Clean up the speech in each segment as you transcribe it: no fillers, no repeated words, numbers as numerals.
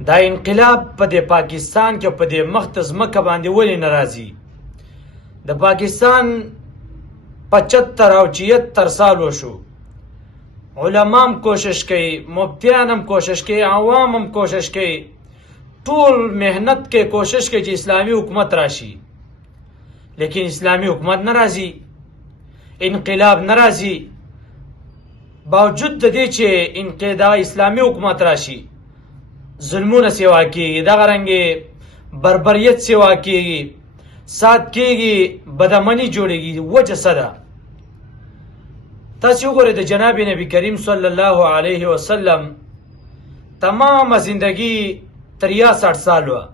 دا انقلاب په دې پاکستان کې په دې مخته ځمکه باندې ولې نه راځي؟ د پاکستان 75 او 76 سال وشو، علما هم کوشش کوي، مفتیان هم کوشش کوي، عوام هم کوشش کوي، ټول محنت کوي، کوشش کوي چې اسلامي حکومت راشي، لیکن اسلامي حکومت نه راځي، انقلاب نه راځي. باوجود د دې چې انقلاب اسلامي حکومت راشي، ظلمونه سیوا کېږي، دغه رنګې بربریت سیوا کېږي، سات کېږي، بدامني جوړېږي. وجه څه ده؟ تاسې وګورئ، د جناب نبی کریم صلی الله علیه وسلم تمامه زندگی 63 سال وه.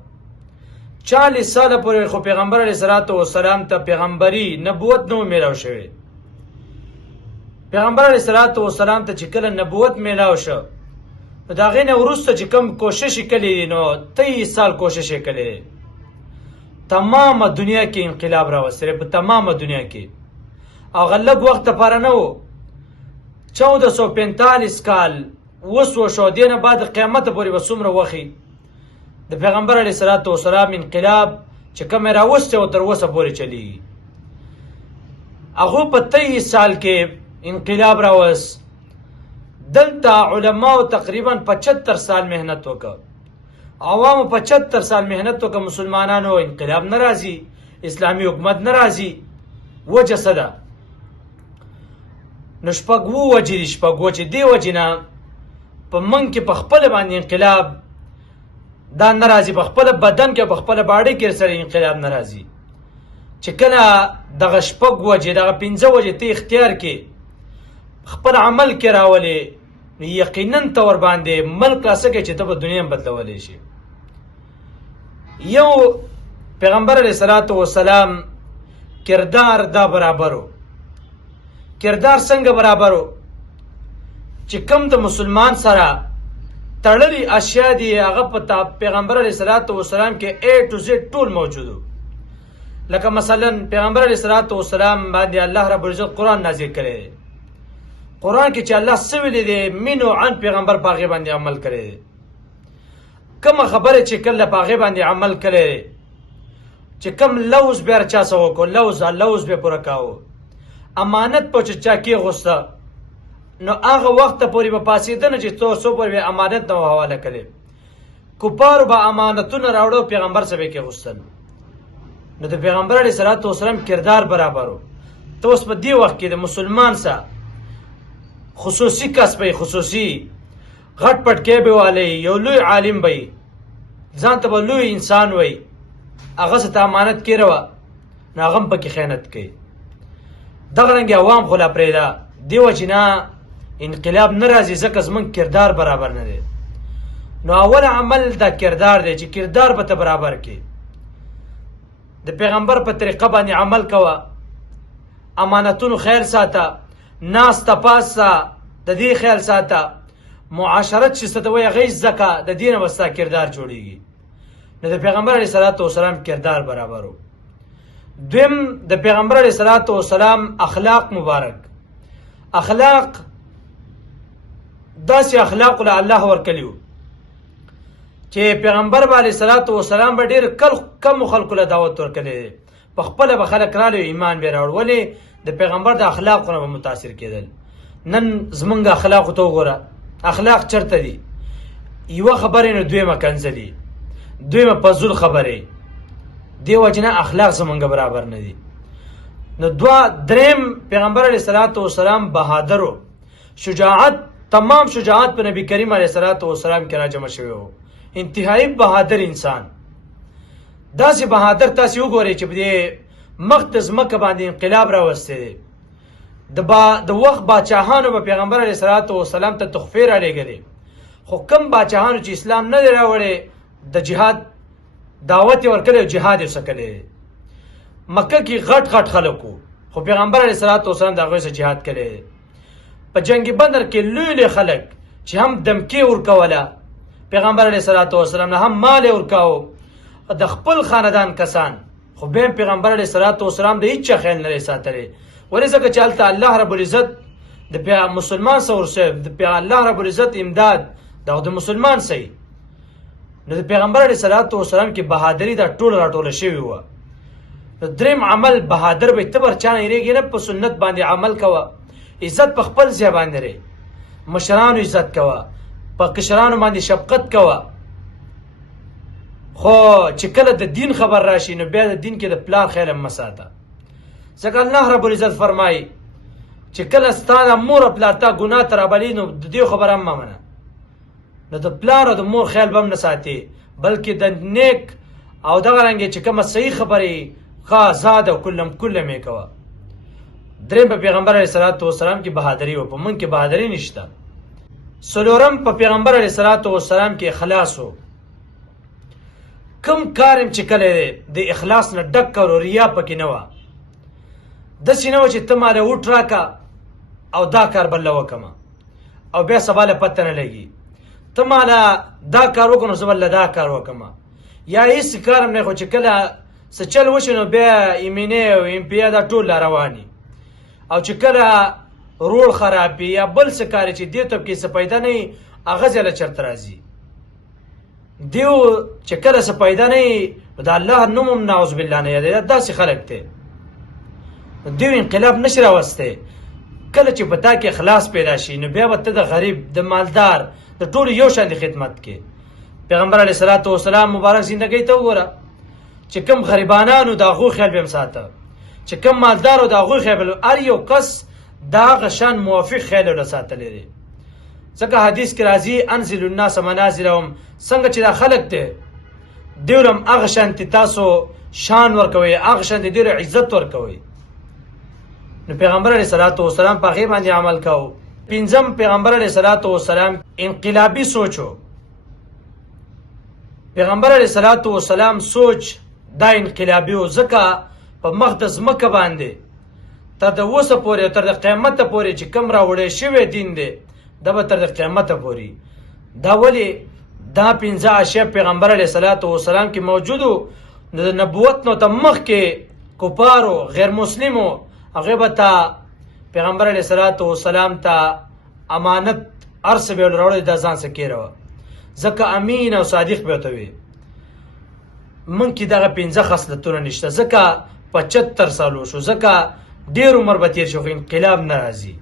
40 ساله پورې خو پیغمبر علیه الصلاة والسلام ته پیغمبري نبوت نه و میلاو شوی. پیغمبر علیه الصلاة والسلام ته چې کله نبوت میلاو شو، نو د هغې نه وروسته چې کوم کوشش یې کړی دی، نو 23 سال کوشش یې کړی دی. تمامه دنیا کې انقلاب راوستلی، په تمامه دنیا کې. هغه لږ وخت دپاره نه و، 1445 کال وشو. دې نه بعد قیامته پورې به څومره وخت د پیغمبر علیه الصلاة والسلام انقلاب چې کوم یې راوستی او تر اوسه پورې چلیږي. هغو په 23 سال کې انقلاب راوست. دلته علماو تقریبا 75 سال محنت وکړه، عوامو 75 سال محنت وکړه، مسلمانانو انقلاب نه راځي، اسلامي حکومت نه راځي. وجه څه ده؟ نو شپږ وجې دي، شپږ وجې. دې وجې نه په موږ کې په خپله باندې انقلاب دا نه راځي، په خپله بدن کې، په خپله باډۍ کې سره انقلاب نه راځي. چې کله دغه شپږ وجې، دغه 5 وجې ته اختیار کې، خپل عمل کې راولې، نو یقینا ته ور باندې ملک راسه کې چې ته په دنیا هم بدلولی شي. یو پیغمبر علیه الصلاة والسلام کردار دا برابرو. کردار څنګه برابرو؟ چې کم د مسلمان سره تړلي اشیاء دي، هغه په پیغمبر علیه الصلاة والسلام کې A to Z ټول موجودو. لکه مثلا پیغمبر علیه الصلاة والسلام باندې الله رب العزت قرآن نازل کړی دی. قرآن کې چې الله څه ویلي دی، مینو عن پیغمبر په هغې باندې عمل کړی دی. کومه خبره چې کله په هغې باندې عمل کړی دی، چې کوم لوز به هر چا څه وکړو، لوز به پوره کاوه، امانت په چې چا کېغوسته، نو هغه وخته پورې به پاسېده نه چې څو پورې به امانت نه حواله کړی. کفارو به امانتونه راوړه، پیغمبر څه به یې کېغوستل. نو د پیغمبر علیه الصلاة والسلام کردار برابر و. ته اوس په دې وخت کې د مسلمان سره خصوصي کس به خصوصي غټ پټ کې به والی، یو لوی عالم به ځان ته به لوی انسان وی، هغه څه ته امانت کې روه، نو هغه هم پکې خیانت کوي. دغه رنګې عوام خو لا پرېږده. دې وجې نه انقلاب نه راځي، ځکه زموږ کردار برابر نه دی. نو اول عمل دا کردار دی، چې کردار به ته برابر کې، د پیغمبر په طریقه باندې عمل کوه، امانتونو خیال ساته، ناس تپاسه د دې خیال ساته، معاشرت چې څه ته وایي هغه زده که، د دې نه به ستا کردار جوړېږي. نو د پیغمبر علیه الصلاة والسلام کردار برابر و. دویم د پیغمبر علیه الصلاة والسلام اخلاق مبارک. اخلاق داسې اخلاق له الله ورکړي وو چې پیغمبر علیه الصلاة والسلام به ډېر کم خلکو له دعوت ورکړی دی. په خپله به خلک رالی ایمان به یې راوړ، ولې د پیغمبر د اخلاقو نه به متاثر کېدل. نن زمونږ اخلاقو ته وګوره، اخلاق چرته دي؟ یوه خبرې نو دویمه کنځلي، دویمه فضول خبرې. دې وجې نه اخلاق زمونږ برابر نه دي. نو دریم پیغمبر علیه الصلاة والسلام بهادر و. شجاعت، تمام شجاعت په نبی کریم علیه الصلاة والسلام کې راجمع شوی و. انتهایی بهادر انسان. داسې بهادر تاسې وګورئ چې په دې مخ د ځمکه باندې انقلاب راوستی دی. د وخت باچاهانو به پیغمبر علیه الصلاة والسلام ته تحفې رالیږلې، خو کم باچاهانو چې اسلام نه دی راوړی، د جهاد دعوت یې ورکړی او جهاد یې څکلی. مکه کې غټ غټ خلک وو، خو پیغمبر علیه الصلاة والسلام د هغوی سره جهاد کړی دی. په جنگ بدر کې لوی لوی خلک چې هم دمکې ورکوله پیغمبر علیه الصلاة والسلام نه، هم مال یې ورکاوه، د خپل خاندان کسان، خو بیا پیغمبر علیه الصلاة والسلام د هیچ چا خیال نه دی ساتلی. ولې؟ ځکه چې هلته الله رب العزت د مسلمان سره ورسوی، د الله رب العزت امداد د مسلمان صحیح. نو د پیغمبر علیه الصلاۃ والسلام کې بهادری دا ټول راټوله شوې وه. نو دریم عمل بهادر به ته ورچانه یېرېږې نه، په سنت باندې عمل کوه، عزت په خپل ځای باندې رې، مشرانو عزت کوه، په کشرانو باندې شفقت کوه. خو چې کله د دین خبر راشي نو بیا د دین کې د پلار خیال هم مه ساته، ځکه الله رب العزت فرمایي چې کله ستا د مور او پلار تا ګناه ته رابلي نو د دې خبره هم مه منه. نو د پلار او د مور خیال به هم نه ساتې، بلکې د نیک او دغه رنګې چې کومه صحیح خبرې ښه ازاد او کلم کلم یې کوه. دریم په پیغمبر علیه الصلاۃ والسلام کې بهادري وه، په موږ کې بهادري نشته. څلورم په پیغمبر علیه الصلاۃ والسلام کې اخلاص و. کم کارم چې کله د اخلاص نه ډک کړو، ریا پکې نه وه. داسې نه وه چې ته ماله وټ راکه او دا کار بل له وکړمه او بیا سبا له پته نه لګي، ته ماله دا کار وکړه نو زه بل له دا کار وکړمه. یا هېڅ کار هم نه، خو چې کله څه چل وشي نو بیا ایمینې او ایمپیا دا ټول لا رواني. او چې کله روړ خراب یا بل څه کار چې دې ته کې څه پیدا نه وي، هغه ځای له چرته راځي. دیو چې کله څه پیدا نه وي نو د الله نوم هم نعوذ بالله نه یادوي. داسې خلک دی، دیو انقلاب نشي راوستی. کله چې په تا کې اخلاص پیدا شي نو بیا به ته د غریب، د مالدار، د ټولو یو شان د خدمت کې. پیغمبر علیه الصلاۃ والسلام مبارک زندګۍ ته وګوره چې کوم غریبانانو د هغو خیال به هم ساته، چې کوم مالدارو د هغوی خیال به، هر یو کس د هغه شان موافق خیال له ساتلی دی. ځکه حدیث کې راځي انزل الناس منازلهم، څنګه چې دا خلک دی دیو هم هغه شانتې تاسو شان ورکوئ، هغه شانتې دیو عزت ورکوئ. نو پیغمبر علیه الصلاۃ والسلام په هغې باندې عمل کوو. پنځم پیغمبر علیه الصلاۃ والسلام انقلابي سوچ و. پیغمبر علیه الصلاۃ والسلام سوچ دا انقلابي و، ځکه په مخ د ځمکه باندې تر د اوسه پورې تر د قیامته پورې چې کوم راوړی شوی دین دی دا به تر د قیامته پورې. دا ولې دا پنځه اشیاء پیغمبر علیه الصلاۃ والسلام کې موجود و. د نبوت نو ته مخکې کفارو غیر مسلمو هغې به ته پیغمبر علیه الصلاۃ والسلام ته امانت هر څه به یې راوړی دا ځان څه کېره وه، ځکه امین او صادق به ورته وي. موږ کې دغه پنځه خصلتونه نشته، ځکه 75 سال وشو، ځکه ډېر عمر به تېر شو خو انقلاب نه راځي.